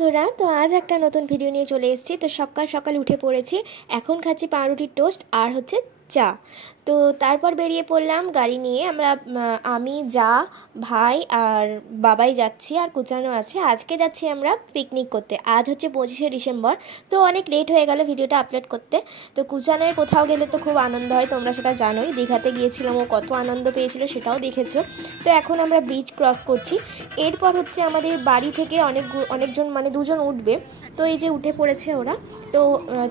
বন্ধুরা, তো আজ একটা নতুন ভিডিও নিয়ে চলে এসেছি। তো সকাল সকাল উঠে পড়েছি, এখন খাচ্ছি পাউরুটির টোস্ট আর হচ্ছে চা। তো তারপর বেরিয়ে পড়লাম গাড়ি নিয়ে। আমি যা ভাই আর বাবাই যাচ্ছি, আর কুচানো আছে। আজকে যাচ্ছি আমরা পিকনিক করতে। আজ হচ্ছে 25শে ডিসেম্বর, তো অনেক লেট হয়ে গেল ভিডিওটা আপলোড করতে। তো কুচানোর কোথাও গেলে তো খুব আনন্দ হয়, তোমরা সেটা জানোই। দীঘাতে গিয়েছিলাম, ও কত আনন্দ পেয়েছিল সেটাও দেখেছো। তো এখন আমরা ব্রিজ ক্রস করছি। এরপর হচ্ছে আমাদের বাড়ি থেকে অনেকজন মানে দুজন উঠবে। তো এই যে উঠে পড়েছে ওরা। তো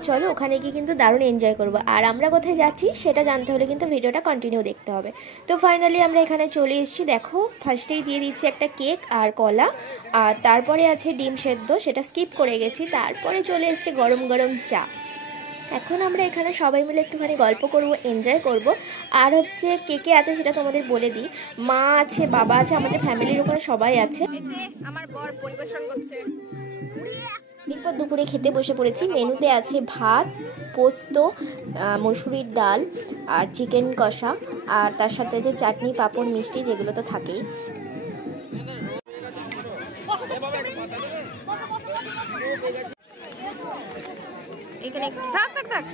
চলো ওখানে গিয়ে কিন্তু দারুণ এনজয় করবো। আর আমরা কোথায় যাচ্ছি সেটা জানতে হলে কিন্তু ভিডিওটা কন্টিনিউ দেখতে হবে। তো ফাইনালি আমরা এখানে চলে এসেছি। দেখো, ফার্স্টেই দিয়ে দিচ্ছি একটা কেক আর কলা, আর তারপরে আছে ডিম সেদ্ধ, সেটা স্কিপ করে গেছি। তারপরে চলে এসেছে গরম গরম চা। এখন আমরা এখানে সবাই মিলে একটুখানি গল্প করব, এনজয় করব। আর হচ্ছে কে কে আছে সেটা তোমাদের বলে দিই। মা আছে, বাবা আছে, আমাদের ফ্যামিলির ওখানে সবাই আছে। আমার বর পরিবেশন করছে। এরপর দুপুরে খেতে বসে পড়েছি। মেনুতে আছে ভাত, পোস্ত, মসুরির ডাল আর চিকেন কষা, আর তার সাথে যে চাটনি, পাঁপড়, মিষ্টি, যেগুলো তো থাকেই। এখানে থাক থাক থাক।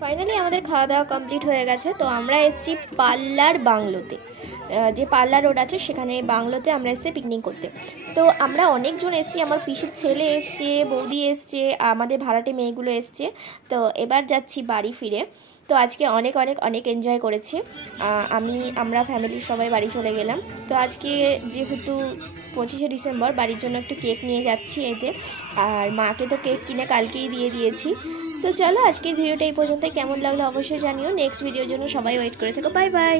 ফাইনালি আমাদের খাওয়া দাওয়া কমপ্লিট হয়ে গেছে। তো আমরা এসেছি পাল্লার বাংলোতে, যে পাল্লা রোড আছে সেখানে বাংলোতে আমরা এসেছি পিকনিক করতে। তো আমরা অনেকজন এসেছি, আমার পিসির ছেলে এসছে, বৌদি এসছে, আমাদের ভাড়াটে মেয়েগুলো এসছে। তো এবার যাচ্ছি বাড়ি ফিরে। তো আজকে অনেক অনেক অনেক এনজয় করেছি। আমরা ফ্যামিলির সবাই বাড়ি চলে গেলাম। তো আজকে যেহেতু 25শে ডিসেম্বর, বাড়ির জন্য একটু কেক নিয়ে যাচ্ছি এই যে। আর মাকে তো কেক কিনে কালকেই দিয়ে দিয়েছি। তো চলো আজকের ভিডিওটা এই পর্যন্ত। কেমন লাগলো অবশ্যই জানিও। নেক্সট ভিডিওর জন্য সবাই ওয়েট করে থেকো। Bye bye.